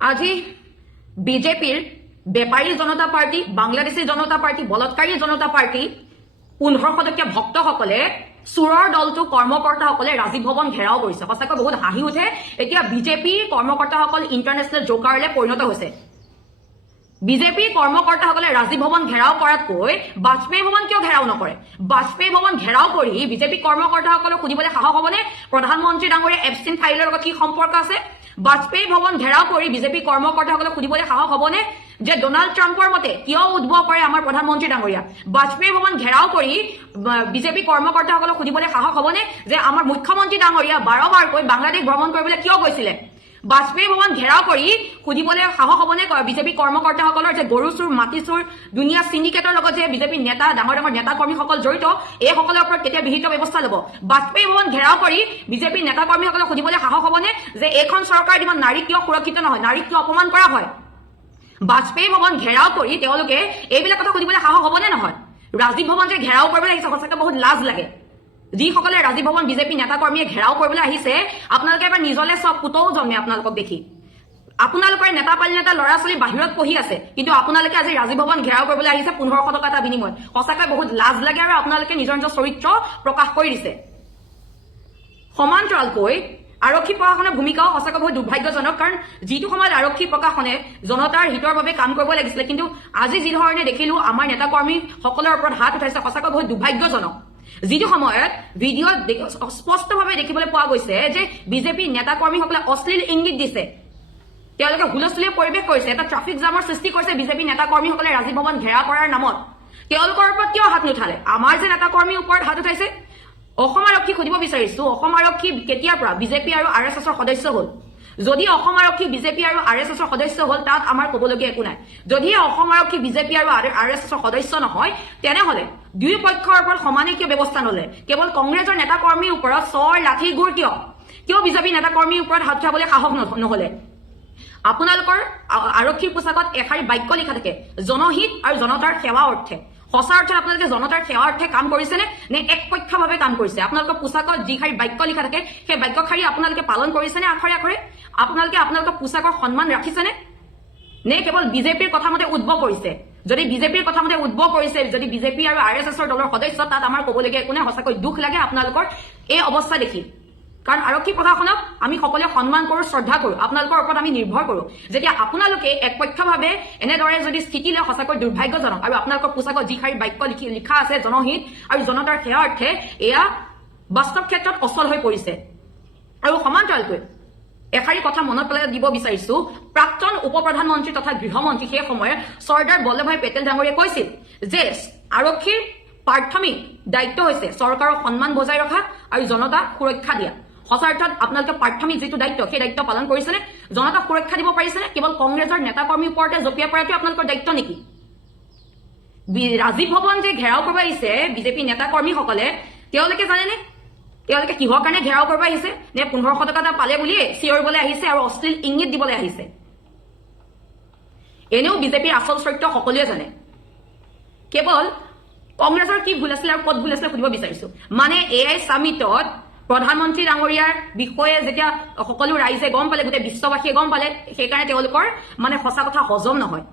আজি বিজেপিৰ বেপাৰী জনতা পাৰ্টি, বাংলাদেশী জনতা পাৰ্টি, বলৎকাৰী জনতা পাৰ্টি 1500 টকীয়া ভক্তসকলে চুৰৰ দলটো কৰ্মকৰ্তাসকলে ৰাজীৱ ভৱন ঘেৰাও কৰিছে। সঁচাকৈ বহুত হাঁহি উঠে। এতিয়া বিজেপি কৰ্মকৰ্তাসকল ইণ্টাৰনেশ্যনেল জোকাৰলৈ পৰিণত হৈছে। বিজেপি কৰ্মকৰ্তাসকলে ৰাজীৱ ভৱন ঘেৰাও কৰাতকৈ বাজপেয়ী ভৱন কিয় ঘেৰাও নকৰে? বাজপেয়ী ভৱন ঘেৰাও কৰি বিজেপি কৰ্মকৰ্তাসকলক সুধিবলৈ সাহস হ'বনে প্ৰধানমন্ত্ৰী ডাঙৰীয়া এপষ্টিন ফাইলৰ লগত কি সম্পৰ্ক আছে? বাজপেয়ী ভৱন ঘেৰাও কৰি বিজেপি কৰ্মকৰ্তাসকলক সুধিবলৈ সাহস হ'বনে যে ডোনাল্ড ট্ৰাম্পৰ মতে কিয় উদ্ভৱ কৰে আমাৰ প্ৰধানমন্ত্ৰী ডাঙৰীয়া? বাজপেয়ী ভৱন ঘেৰাও কৰি বিজেপি কৰ্মকৰ্তাসকলক সুধিবলৈ সাহস হ'বনে যে আমাৰ মুখ্যমন্ত্ৰী ডাঙৰীয়া বাৰবাৰকৈ বাংলাদেশ ভ্ৰমণ কৰিবলৈ কিয় গৈছিলে? বাজপেয়ী ভৱন ঘেৰাও কৰি সুধিবলৈ সাহস হ'বনে বিজেপি কৰ্মকৰ্তাসকলৰ যে গৰু চুৰ, মাটি চুৰ, দুনিয়া চিণ্ডিকেটৰ লগত যে বিজেপি নেতা, ডাঙৰ ডাঙৰ নেতা কৰ্মীসকল জড়িত, এইসকলৰ ওপৰত কেতিয়া বিহিত ব্যৱস্থা ল'ব? বাজপেয়ী ভৱন ঘেৰাও কৰি বিজেপি নেতা কৰ্মীসকলক সুধিবলৈ সাহস হ'বনে যে এইখন চৰকাৰৰ দিনত নাৰীক কিয় সুৰক্ষিত নহয়, নাৰীক কিয় অপমান কৰা হয়? বাজপেয়ী ভৱন ঘেৰাও কৰি তেওঁলোকে এইবিলাক কথা সুধিবলৈ সাহস হ'বনে নহয়? ৰাজীৱ ভৱন যে ঘেৰাও কৰিবলৈ আহিছে, সঁচাকৈ বহুত লাজ লাগে। যিসকলে ৰাজীৱ ভৱন বিজেপি নেতা কৰ্মীয়ে ঘেৰাও কৰিবলৈ আহিছে, আপোনালোকে এবাৰ নিজলৈ চব পুতৌ জন্মে আপোনালোকক দেখি। আপোনালোকৰ নেতা পালি নেতা ল'ৰা ছোৱালী বাহিৰত পঢ়ি আছে, কিন্তু আপোনালোকে আজি ৰাজীৱ ভৱন ঘেৰাও কৰিবলৈ আহিছে 1500 টকা এটা বিনিময়ত। সঁচাকৈ বহুত লাজ লাগে আৰু আপোনালোকে নিজৰ নিজৰ চৰিত্ৰ প্ৰকাশ কৰি দিছে। সমান্তৰালকৈ আৰক্ষী প্ৰশাসনৰ ভূমিকাও সঁচাকৈ বহুত দুৰ্ভাগ্যজনক। কাৰণ যিটো সময়ত আৰক্ষী প্ৰশাসনে জনতাৰ হিতৰ বাবে কাম কৰিব লাগিছিলে, কিন্তু আজি যি ধৰণে দেখিলো আমাৰ নেতা কৰ্মীসকলৰ ওপৰত হাত উঠাইছে, সঁচাকৈ বহুত দুৰ্ভাগ্যজনক। যিটো সময়ত ভিডিঅ'ত স্পষ্টভাৱে দেখিবলৈ পোৱা গৈছে যে বিজেপি নেতা কৰ্মীসকলে অশ্লীল ইংগিত দিছে, তেওঁলোকে হুলস্থুলীয়া পৰিৱেশ কৰিছে, এটা ট্ৰাফিক জামৰ সৃষ্টি কৰিছে বিজেপি নেতা কৰ্মীসকলে ৰাজীৱ ভৱন ঘেৰাও কৰাৰ নামত। তেওঁলোকৰ ওপৰত কিয় হাত নুঠালে? আমাৰ যে নেতা কৰ্মীৰ ওপৰত হাত উঠাইছে। অসম আৰক্ষীক সুধিব বিচাৰিছো, অসম আৰক্ষী কেতিয়াৰ পৰা বিজেপি আৰু RSSৰ সদস্য হ'ল? যদি অসম আৰক্ষী বিজেপি আৰু RSSৰ সদস্য হ'ল, তাত আমাৰ ক'বলগীয়া একো নাই। যদি অসম আৰক্ষী বিজেপি আৰু RSSৰ সদস্য নহয়, তেনেহ'লে দুয়ো পক্ষৰ ওপৰত সমানে কিয় ব্যৱস্থা নলে? কেৱল কংগ্ৰেছৰ নেতা কৰ্মীৰ ওপৰত চৰ লাঠি গুৰ কিয় বিজেপি নেতা কৰ্মীৰ ওপৰত হাত উঠাবলৈ সাহস নহ'লে? আপোনালোকৰ আৰক্ষীৰ পোছাকত এষাৰি বাক্য লিখা থাকে, জনহিত আৰু জনতাৰ সেৱা অৰ্থে। সঁচা অৰ্থত আপোনালোকে জনতাৰ সেৱা অৰ্থে কাম কৰিছেনে নে একপক্ষভাৱে কাম কৰিছে? আপোনালোকৰ পোছাকত যিষাৰি বাক্য লিখা থাকে, সেই বাক্যশাৰী আপোনালোকে পালন কৰিছেনে আখৰে আখৰে? আপোনালোকে আপোনালোকৰ পোছাকৰ সন্মান ৰাখিছেনে নে কেৱল বিজেপিৰ কথা মতে উদ্ভৱ কৰিছে? যদি বিজেপিৰ কথা মতে উদ্ভৱ কৰিছে, যদি বিজেপি আৰু RSSৰ দলৰ সদস্য, তাত আমাৰ ক'বলগীয়া একো নাই। সঁচাকৈ দুখ লাগে আপোনালোকৰ এই অৱস্থা দেখি। কাৰণ আৰক্ষী প্ৰশাসনক আমি সকলোৱে সন্মান কৰোঁ, শ্ৰদ্ধা কৰোঁ, আপোনালোকৰ ওপৰত আমি নিৰ্ভৰ কৰোঁ। যেতিয়া আপোনালোকে একপক্ষভাৱে এনেদৰে যদি স্থিতি লয়, সঁচাকৈ দুৰ্ভাগ্যজনক। আৰু আপোনালোকৰ পোছাকত যিষাৰি বাক্য লিখা আছে, জনহিত আৰু জনতাৰ সেৱা অৰ্থে, এয়া বাস্তৱ ক্ষেত্ৰত অচল হৈ পৰিছে। আৰু সমান্তৰালকৈ এষাৰি কথা মনত পেলাই দিব বিচাৰিছো, প্ৰাক্তন উপ প্ৰধানমন্ত্ৰী তথা গৃহমন্ত্ৰী সেই সময়ত চৰ্দাৰ বল্লভভাই পেটেল ডাঙৰীয়াই কৈছিল যে আৰক্ষীৰ প্ৰাথমিক দায়িত্ব হৈছে চৰকাৰৰ সন্মান বজাই ৰখা আৰু জনতাক সুৰক্ষা দিয়া। সঁচা অৰ্থত আপোনালোকে প্ৰাথমিক যিটো দায়িত্ব, সেই দায়িত্ব পালন কৰিছেনে? জনতাক সুৰক্ষা দিব পাৰিছেনে? কেৱল কংগ্ৰেছৰ নেতা কৰ্মীৰ ওপৰতে জঁপিয়াই পৰাটোৱে আপোনালোকৰ দায়িত্ব নেকি? ৰাজীৱ ভৱন যে ঘেৰাও কৰিব আহিছে বিজেপি নেতা কৰ্মীসকলে, তেওঁলোকে জানেনে তেওঁলোকে কিহৰ কাৰণে ঘেৰাও কৰিব আহিছে? নে 1500 টকা এটা পালে বুলিয়ে চিঞৰিবলৈ আহিছে আৰু অশ্লীল ইংগিত দিবলৈ আহিছে? এনেও বিজেপিৰ আচল চৰিত্ৰ সকলোৱে জানে। কেৱল কংগ্ৰেছৰ কি ভুল আছিলে আৰু ক'ত ভুল আছিলে সুধিব বিচাৰিছো। মানে AI সামিটত প্ৰধানমন্ত্ৰী ডাঙৰীয়াৰ বিষয়ে যেতিয়া সকলো ৰাইজে গম পালে, গোটেই বিশ্ববাসীয়ে গম পালে, সেইকাৰণে তেওঁলোকৰ মানে সঁচা কথা হজম নহয়।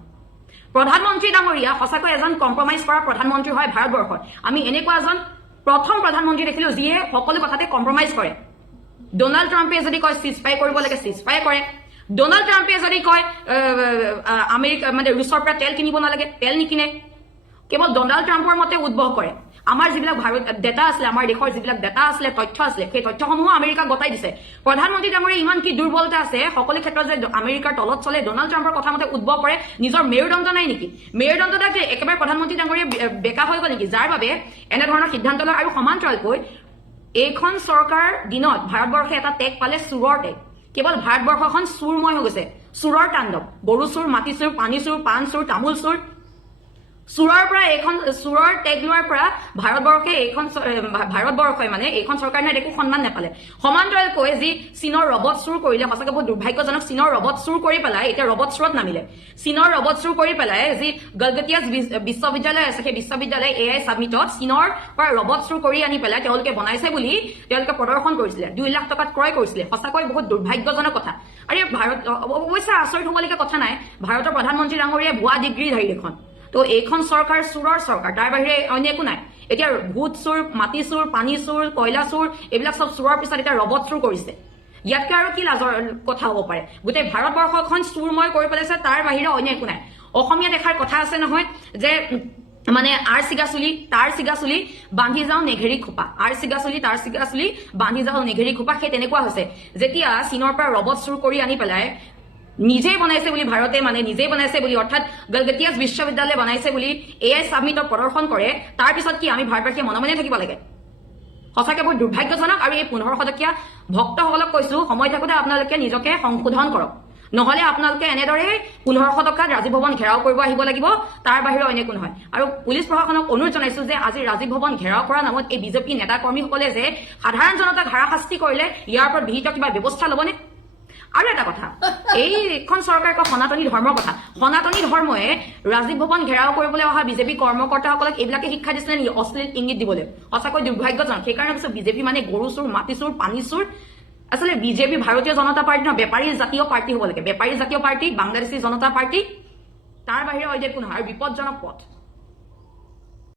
প্ৰধানমন্ত্ৰী ডাঙৰীয়া সঁচাকৈ এজন কম্প্ৰমাইজ কৰা প্ৰধানমন্ত্ৰী হয় ভাৰতবৰ্ষত। আমি এনেকুৱা এজন প্ৰথম প্ৰধানমন্ত্ৰী দেখিলো যিয়ে সকলো কথাতে কম্প্ৰমাইজ কৰে। ডোনাল্ড ট্ৰাম্পে যদি কয় চিজফায়াৰ কৰিব লাগে, চিজফায়াৰ কৰে। ডোনাল্ড ট্ৰাম্পে যদি কয় আমেৰিকা মানে ৰুছৰ পৰা তেল কিনিব নালাগে, তেল নিকিনে। কেৱল ডোনাল্ড ট্ৰাম্পৰ মতে উদ্ভৱ কৰে। আমাৰ যিবিলাক ডেটা আছিলে, আমাৰ দেশৰ যিবিলাক ডেটা আছিলে, তথ্য আছিলে, সেই তথ্যসমূহ আমেৰিকাক গতাই দিছে। প্ৰধানমন্ত্ৰী ডাঙৰীয়া ইমান কি দুৰ্বলতা আছে সকলো ক্ষেত্ৰত যে আমেৰিকাৰ তলত চলে, ডোনাল্ড ট্ৰাম্পৰ কথা মতে উদ্ভৱ কৰে? নিজৰ মেৰুদণ্ড নাই নেকি? মেৰুদণ্ডটাক একেবাৰে প্ৰধানমন্ত্ৰী ডাঙৰীয়া বেকা হৈ গ'ল নেকি, যাৰ বাবে এনেধৰণৰ সিদ্ধান্ত লয়? আৰু সমান্তৰালকৈ এইখন চৰকাৰৰ দিনত ভাৰতবৰ্ষে এটা টেগ পালে, চুৰৰ টেগ। কেৱল ভাৰতবৰ্ষখন চুৰময় হৈ গৈছে, চুৰৰ তাণ্ডৱ। গৰু চুৰ, মাটি চুৰ, পানী চুৰ, পাণ চুৰ, তামোল চুৰ। চুৰৰ পৰা এইখন চুৰৰ টেগ লোৱাৰ পৰা ভাৰতবৰ্ষই মানে এইখন চৰকাৰে একো সন্মান নাপালে সমান্তৰালকৈ যি চীনৰ ৰবট চুৰ কৰিলে সঁচাকৈ বহুত দুৰ্ভাগ্যজনক চীনৰ ৰবট চুৰ কৰি পেলাই এতিয়া ৰবট চুৰত নামিলে চীনৰ ৰবট চুৰ কৰি পেলাই যি গলগতিয়াজ বিশ্ববিদ্যালয় আছে সেই বিশ্ববিদ্যালয় AI সাবমিটত চীনৰ পৰা ৰবট চুৰ কৰি আনি পেলাই তেওঁলোকে বনাইছে বুলি তেওঁলোকে প্ৰদৰ্শন কৰিছিলে 2 লাখ টকাত ক্ৰয় কৰিছিলে সঁচাকৈ বহুত দুৰ্ভাগ্যজনক কথা আৰু ভাৰত অৱশ্যে আচৰিত হ'বলগীয়া কথা নাই ভাৰতৰ প্ৰধানমন্ত্ৰী ডাঙৰীয়াই ভুৱা ডিগ্ৰীধাৰী এখন তো এইখন চৰকাৰ চুৰৰ চৰকাৰ তাৰ বাহিৰে অন্য একো নাই এতিয়া ভূত চুৰ মাটি চুৰ পানী চুৰ কয়লা চুৰ এইবিলাক সব চুৰৰ পিছত এতিয়া ৰবট চুৰ কৰিছে ইয়াতকৈ আৰু কি লাজৰ কথা হ'ব পাৰে গোটেই ভাৰতবৰ্ষখন চুৰময় কৰি পেলাইছে তাৰ বাহিৰে অন্য একো নাই অসমীয়া দেখাৰ কথা আছে নহয় যে মানে আৰ চিগাচুলি তাৰ চিগাচুলি বান্ধি যাওঁ নেঘেৰি খোপা আৰ চিগাচুলি তাৰ চিগাচুলি বান্ধি যাওঁ নেঘেৰি খোপা সেই তেনেকুৱা হৈছে যেতিয়া চীনৰ পৰা ৰবট চুৰ কৰি আনি পেলাই নিজেই বনাইছে বুলি ভাৰতে মানে নিজেই বনাইছে বুলি অৰ্থাৎ গলগতিয়াজ বিশ্ববিদ্যালয় বনাইছে বুলি AI সাবমিটত প্ৰদৰ্শন কৰে তাৰ পিছত কি আমি ভাৰতবাসীয়ে মনে মনে থাকিব লাগে সঁচাকৈ বহুত দুৰ্ভাগ্যজনক আৰু এই 1500 টকীয়া ভক্তসকলক কৈছো সময় থাকোতে আপোনালোকে নিজকে সংশোধন কৰক নহলে আপোনালোকে এনেদৰে 1500 টকাত ৰাজীৱ ভৱন ঘেৰাও কৰিব আহিব লাগিব তাৰ বাহিৰে অন্য একো নহয় আৰু পুলিচ প্ৰশাসনক অনুৰোধ জনাইছো যে আজি ৰাজীৱ ভৱন ঘেৰাও কৰা নামত এই বিজেপি নেতা কৰ্মীসকলে যে সাধাৰণ জনতাক হাৰাশাস্তি কৰিলে ইয়াৰ ওপৰত বিহিত কিবা ব্যৱস্থা ল'বনে আৰু এটা কথা এইখন চৰকাৰে কয় সনাতনী ধৰ্মৰ কথা সনাতনী ধৰ্মই ৰাজীৱ ভৱন ঘেৰাও কৰিবলৈ অহা বিজেপি কৰ্মকৰ্তাসকলক এইবিলাকে শিক্ষা দিছিলে নেকি অশ্লীল ইংগিত দিবলৈ সঁচাকৈ দুৰ্ভাগ্যজনক সেইকাৰণে কৈছো বিজেপি মানে গৰু চুৰ মাটি চুৰ পানী চুৰ আসলে বিজেপি ভাৰতীয় জনতা পাৰ্টি নহয় বেপাৰী জাতীয় পাৰ্টি হ'ব লাগে বেপাৰী জাতীয় পাৰ্টি বাংলাদেশী জনতা পাৰ্টি তাৰ বাহিৰে অন্য একো নহয় আৰু বিপদজনক পথ